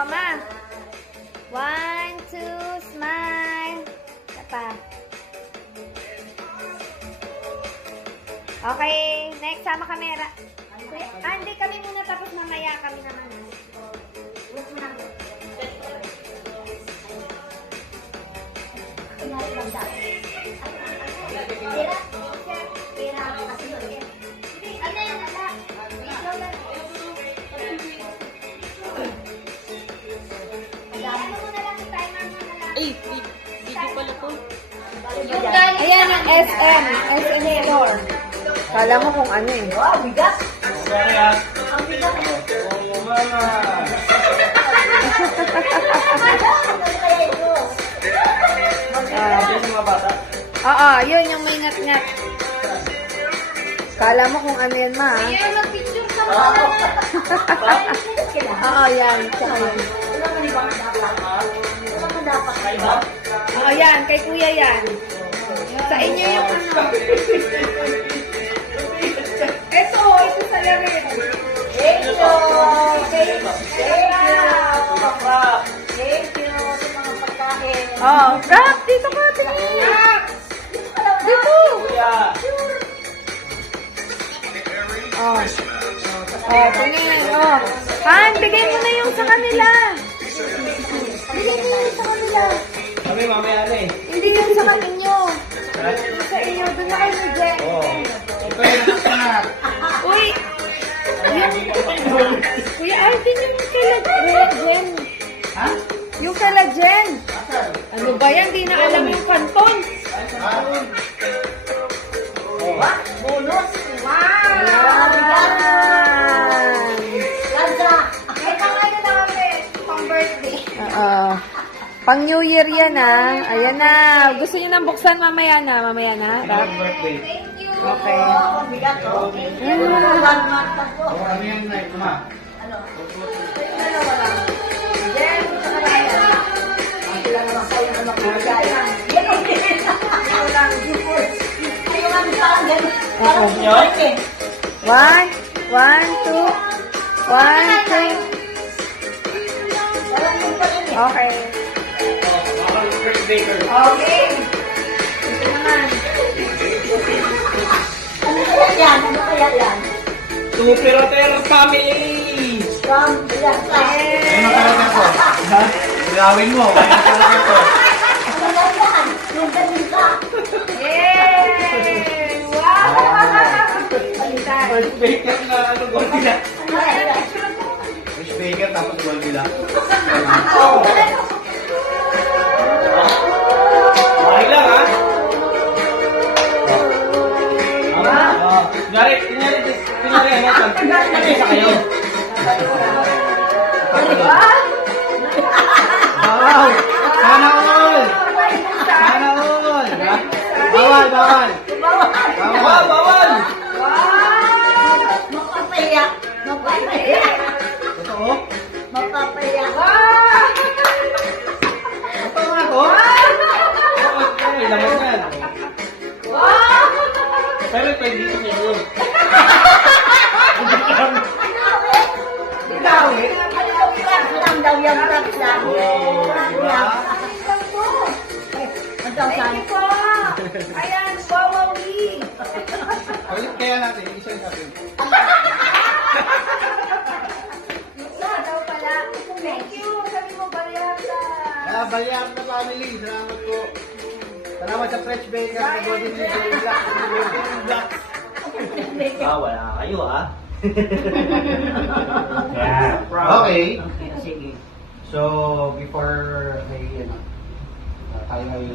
Oh, ma. 1, 2, smile. Isa pa. Okay, next, sama kamera. Hindi kami muna tapos mamaya kami naman. Ay, video pala to. Ayan ang SM. SM store. Kala mo kung ano eh. Wow, bigas. Sorry ah. Ang bigas. Oo, mama. Yan yung mga bata. Oo, yun yung may ngat-ngat. Kala mo kung ano yan, ma. Oo, yan. Tsaka yun. Oo, yan. Kay kuya yan. Sa inyo yung ano. Ito sa lamin. Thank you. Thank you sa mga pagkain. Oh, Rap, dito ka. Tingin. Dito. Kuya. Oh. Oh, tingin. Oh. Han, bigay mo na yung sa kanila. Bigay mo na yung sa kanila. Kami mamaya na eh. Hindi yung sa inyo. Sa inyo, doon na kayo ni Jen. Oo. Ito yung anak. Uy! Kuya Alvin, yung kala Jen. Ha? Yung kala Jen. Ano ba yan? Di na alam yung kanton. Bonus. Wow! Ganda. Ito ngayon namin. Pang birthday. Oo. Pang New Year yan ah. Ayan na. Gusto niyo nang buksan mamaya na? Mamaya na? Happy birthday. Okay. Ang bigas. One month na po. Oo, ano yan na ito ma? Ano? Jen, sa kanila. Ang sila naman kayo na magbigay. Yan ang ayaw lang. Ayaw lang sa akin. Parang Yun? eh. 1, 1, 2. 1, 2. Parang yung pa rin eh. Okay. Ako yung birthday girl. Okay. Ito naman. Ano kaya yan? Ano kaya yan? Super family! From Biasa. Ano talaga ko? Ha? Gawin mo. Ano talaga ko? Ano lang yan? Yung ganita. Yay! Wow! Palitan. First baker na ano, Goldila. Ano kaya yan? First baker tapos Goldila. Oh. Okay lang ha? Kunyari ano, nag-isa kayo. Wow! Sana all! Sana all! Bawal, bawal! Bawal, bawal! Mapapaya. Mapapaya. Totoo? Mapapaya. Totoo nga to? Ay, laman yan. Pero pwede dito niya yun. Dawi? Ang daw yung prank lang. Oo, diba? Ang daw saan? Thank you po. Ayan, wawawi. Kaya natin, isa natin. Isa daw pala. Thank you. Sabi mo, Balyarda. Balyar na family, salamat po. Salamat sa Fresh Baker, sa Golden Black, sa Golden Black. Wala kayo ah. Yeah. Okay. Sige. So, before tayo ay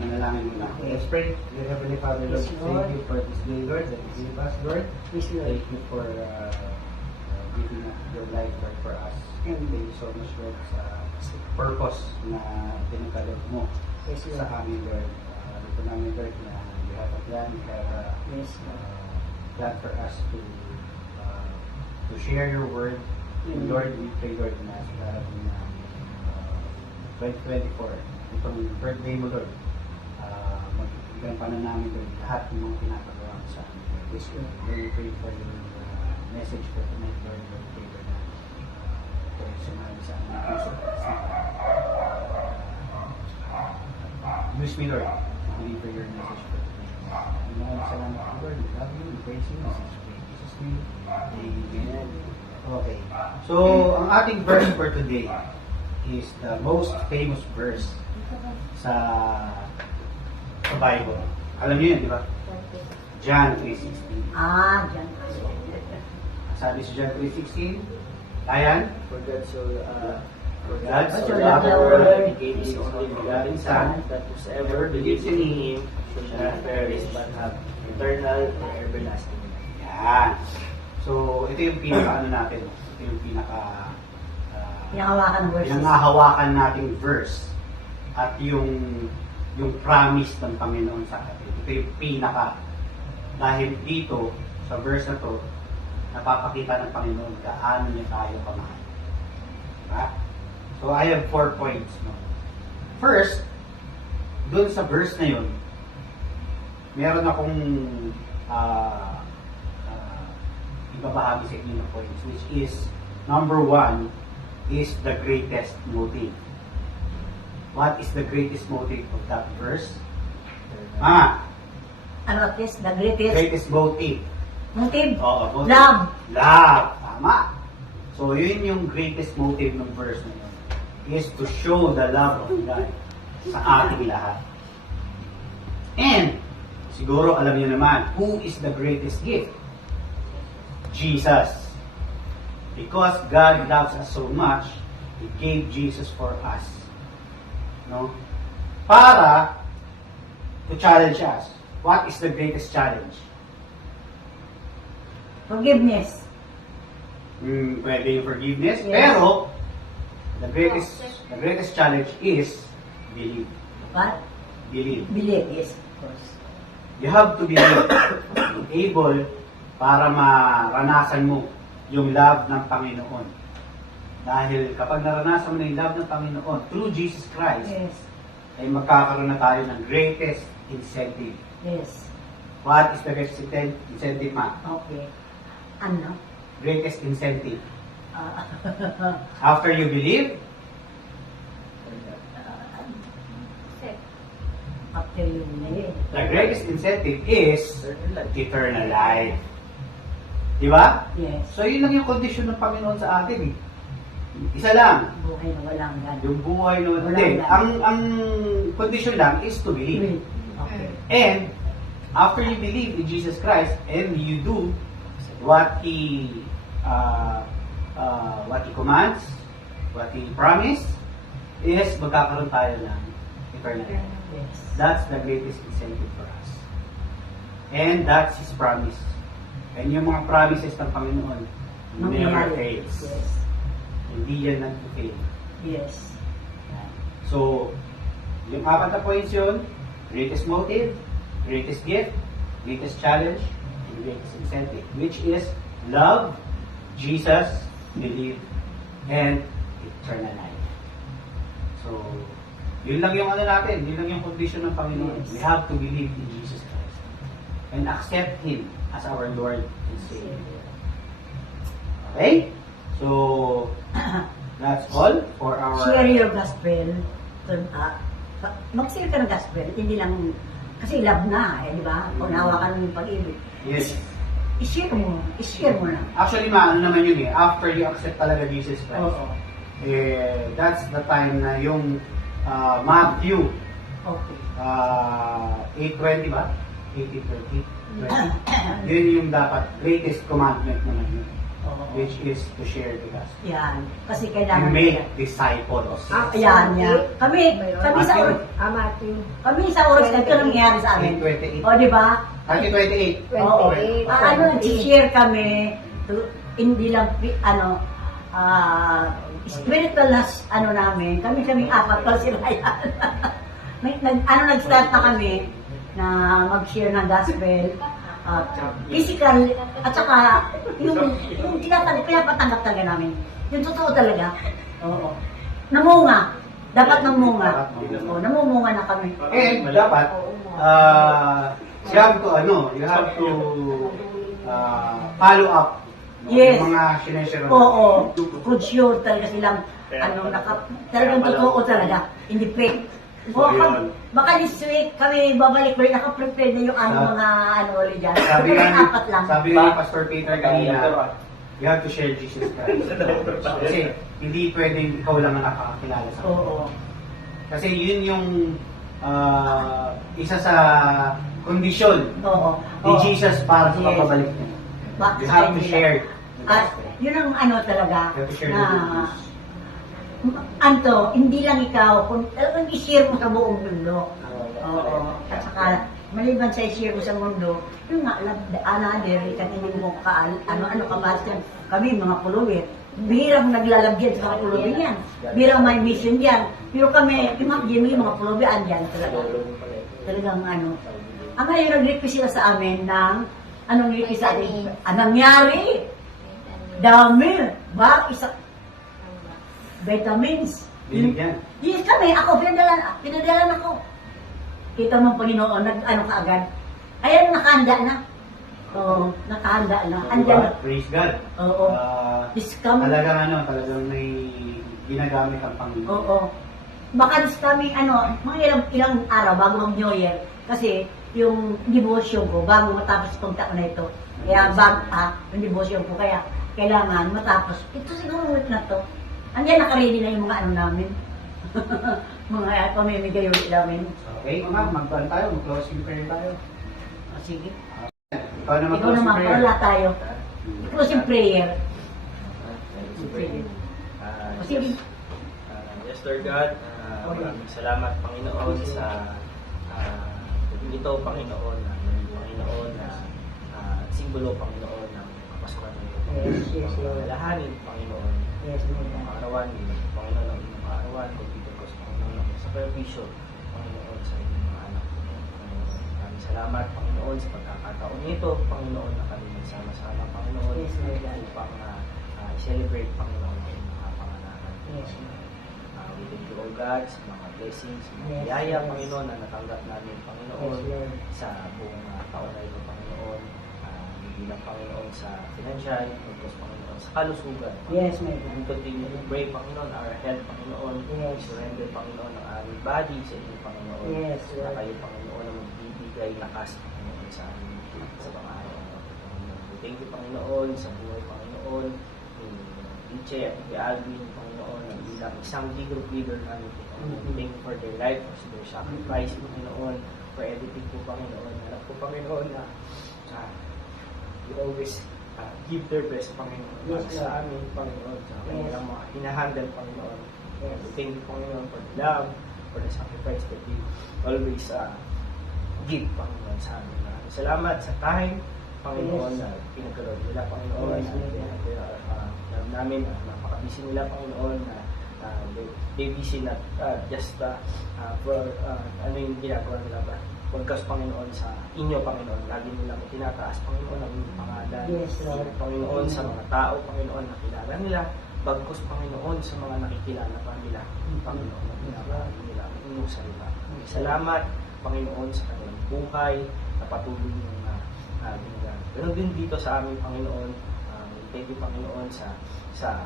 manalangin muna. Let's pray. Dear Heavenly Father, Lord, thank you for this day, Lord, that you gave us, Lord. Thank you for giving us your life, Lord, for us. And thank you so much, Lord, sa purpose na pinagkalog mo sa amin, Lord. Ito namin, Lord, na you have a plan, you have a plan for us to share your word. And Lord, we pray, Lord, na sa 2024, itong birthday mo, Lord, magbigyan pa na namin, Lord, lahat ng mga pinapagawa mo sa amin. Lord, we pray for your message for tonight, Lord. We pray, Lord, na sumali sa aming puso. Use me, Lord, to deliver your message for today. Maraming salamat po, Lord. We love you. We praise you. This is in Jesus' name. Amen. Okay. So, ang ating verse for today is the most famous verse sa Bible. Alam niyo yun, di ba? John 3:16. Dyan. Sabi sa John 3:16, Ayan, For God so loved the world, He gave His only begotten Son, that whosoever believes in Him should not perish but have eternal or everlasting life. Yan. So, ito yung pinaka natin. Ito yung pinaka Pinahawakan verses. pinangahawakan nating verse at yung promise ng Panginoon sa atin. Ito yung pinaka. Dahil dito, sa verse na to, napapakita ng Panginoon gaano niya tayo kamahal. Diba? So, I have 4 points. No? First, dun sa verse na yun, meron akong ibabahagi sa inyo na points, which is, number 1, is the greatest motive. What is the greatest motive of that verse? Ano at least, the greatest Greatest motive. motive? Oo, motive. Love. Love. Tama. So, yun yung greatest motive ng verse na yun. Is to show the love of God sa ating lahat. And, siguro alam niyo naman, who is the greatest gift? Jesus. Because God loves us so much, He gave Jesus for us. No? Para to challenge us. What is the greatest challenge? Forgiveness. Pwede yung forgiveness, Yes. pero the greatest challenge is believe. What? Believe. Believe, yes, of course. You have to believe. Able para maranasan mo yung love ng Panginoon. Dahil kapag naranasan mo na yung love ng Panginoon through Jesus Christ, Yes. ay magkakaroon na tayo ng greatest incentive. Yes. What is the greatest incentive, ma? Okay. Ano? Greatest incentive. Ah, After you believe, after you believe. the greatest incentive is Eternal life. eternal life. Di ba? Yes. So, yun lang yung condition ng Panginoon sa atin. Isa lang. Buhay na walang ganun. Yung buhay na Wala hindi. lang. Ang condition lang is to believe. Okay. And, after you believe in Jesus Christ and you do what He commands, what He promised, is magkakaroon tayo ng eternal life. Yes. That's the greatest incentive for us. And that's His promise. And yung mga promises ng Panginoon never Mangyayari. fails. Yes. Hindi yan nag-fail. Yes. So, yung 4 na points yun, greatest motive, greatest gift, greatest challenge, and greatest incentive, which is love, Jesus, believe, and eternal life. So, yun lang yung ano natin, yun lang yung condition ng Panginoon. Yes. We have to believe in Jesus Christ and accept Him as our Lord and Savior. Okay? So, that's all for our... Share your gospel. Mag-share ka ng gospel. Hindi lang, kasi love na, di ba? Kung nawa ka ng pag-ibig. Yes. I-share mo. I-share mo na. Actually, ano naman yun eh, after you accept talaga Jesus Christ, Oo. that's the time na yung Matthew Okay. 8:20 ba? 18:20. Yun yung dapat greatest commandment naman yun, Oo. which is to share the gospel. Yan. Kasi You kailangan make disciples. Yan, yan. Kami sa oras, kami sa oras, ito nangyayari sa amin. 8:28. O, di ba? 28. Oo. Share kami. Hindi lang, spiritual na, namin. Kami 4 pa sila yan. Nag-start na kami na mag-share ng gospel. Physical, at saka yung pinapatanggap talaga namin. Yung totoo talaga. Oo. Namunga. Dapat namunga. Oo, namumunga na kami. And dapat, you have to follow up Yes. Yung mga sineshare mo. Oo. For sure talaga silang, talagang totoo talaga. Hindi fake. So, yun. Baka this week kami babalik ulit, naka-prepare na yung mga ulit dyan. Sabi Pero nga, apat lang. sabi nga ni Pastor Peter kanina, you have to share Jesus Christ. Kasi hindi pwedeng ikaw lang ang nakakakilala sa Kanya. Oo. Kasi yun yung isa sa kondisyon Oo. ni Jesus para sa Yes. pagpabalik niya. Bakit You have to hindi share. Yun ang talaga. You have to share the na, good news. hindi lang ikaw, kung talagang i-share mo sa buong mundo. Oo. At saka, maliban sa i-share mo sa mundo, yung nga, another, katinin mo ka, ano ka ba siya, kami mga puluwi, bihirang naglalagyan sa mga puluwi yan. Bihirang may mission yan. Pero kami, imagine mo yung mga puluwi, andyan talaga. Talagang ang ngayon, nag-request sila sa amin ng, anong request sa atin? Nangyari? Dami. Vitamins. Binigyan. Yes, kami. Ako, pinadalan ako. Kita mo, Panginoon, kaagad. Ayan, nakahanda na. Oo, nakahanda na. Andyan na. Praise God. Oo. Discount. Talagang may ginagamit ang Panginoon. Oo. Baka kami, mga ilang araw bago mag-New Year. Kasi, yung devotion ko, bago matapos itong taon na ito. Kaya, yung devotion ko, kaya, kailangan matapos. Ito siguro ulit na to. Andiyan, nakaready na yung mga namin. mga pamimigay ulit namin. Okay, ma'am, magpaan tayo, mag-closing prayer tayo. Sige. Ikaw na Ikaw mag-closing naman, prayer. wala tayo. Closing prayer. Sige. Yes, Lord God, maraming salamat, Panginoon, sa ito, Panginoon, na simbolo, Panginoon, ng Kapaskuhan ng ito. Yes, Lord. Lahanin, Panginoon, Yes, Lord. arawan, Panginoon, ng inyong arawan, pagpipagkos, Panginoon, sa perwisyo, Panginoon, sa inyong mga anak, Panginoon. Maraming salamat, Panginoon, sa pagkakataon nito, Panginoon, na kami magsama-sama, Panginoon, Yes, Lord. upang celebrate, Panginoon, ang inyong mga panganakan. Yes, Lord. We thank you, O God, sa mga blessings, sa mga Yes, biyaya, yes. Panginoon, na natanggap namin, Panginoon, Yes, Lord. sa buong taon na ito, Panginoon. Hindi lang, Panginoon, sa financial, tapos, Panginoon, sa kalusugan. Yes, my God. We continue to pray, Panginoon, our health, Panginoon. Yes. Surrender, Panginoon, ang aming body sa inyo, Panginoon. Yes, Na Lord. kayo, Panginoon, ang magbibigay lakas, Panginoon, sa amin sa mga araw. Panginoon. We thank you, Panginoon, sa buhay, Panginoon, ni Iche at ni Alvin, Panginoon, ang bilang isang group leader namin, Panginoon. We thank you for their life, for their sacrifice, Panginoon, for everything po, Panginoon. Alam ko, Panginoon, na you always give their best, Panginoon, Yes, para sa amin, Panginoon, sa kanilang mga hinahandle, Panginoon. Yes. We thank you, Panginoon, for the love, for the sacrifice that you always give, Panginoon, sa amin. Maraming salamat sa time, Panginoon, Yes. na pinagkaroon nila, Panginoon. Yes, Alam namin, napaka-busy nila, Panginoon, na they busy not just for ano yung ginagawa nila ba? Pagkas, Panginoon, sa inyo, Panginoon. Lagi nilang tinataas, Panginoon, ang inyong pangalan. Yes, Lord. Panginoon, sa mga tao, Panginoon, na kilala nila. Bagkus, Panginoon, sa mga nakikilala pa nila. Panginoon, na pinapaan nila ang inyong salita. Salamat, Panginoon, sa kanilang buhay, na patuloy yung ginagamit. Pero din dito sa aming Panginoon, thank you, Panginoon, sa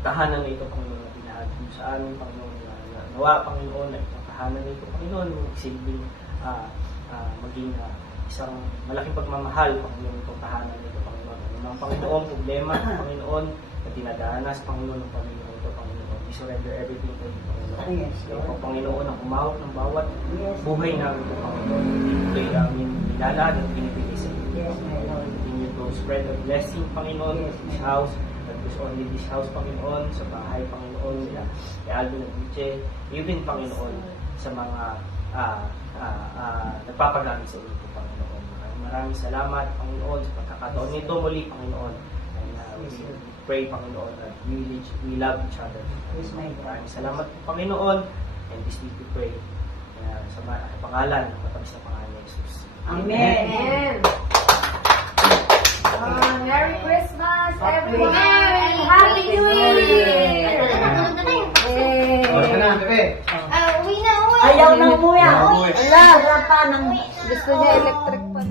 tahanan na ito, Panginoon, na pinahagi mo sa amin, Panginoon, na nawa, Panginoon, na itong tahanan na ito, Panginoon, magsilbing maging isang malaking pagmamahal, Panginoon, itong tahanan na ito, Panginoon. Ano mga Panginoon, problema, Panginoon, na dinadanas, Panginoon, ng Panginoon ito, Panginoon. We surrender everything to you, Panginoon. Yes, Ikaw po, Panginoon, ang umawat ng bawat Yes. buhay namin ito, Panginoon. Ito'y namin nilalaan at pinipili sa iyo. Yes, my Lord. Continue to spread a blessing, Panginoon, Yes, in this house. Not just only this house, Panginoon, sa bahay, Panginoon, nila kay Alvin at Miche, even, Panginoon, sa mga nagpapagamit sa iyo, Panginoon. Maraming salamat, Panginoon, sa pagkakataon nito muli, Panginoon. And we pray, Panginoon, that we love each other. Yes, my God. Maraming salamat, Panginoon, and this week we pray sa pangalan, ng matamis na pangalan ni Jesus. Amen. Amen. Merry Christmas, Happy everyone! And Happy New Year! O, saan na, bebe? Ayaw na umuwi. Ayaw na umuwi. Ala, wala pa ng... Gusto niya electric pan.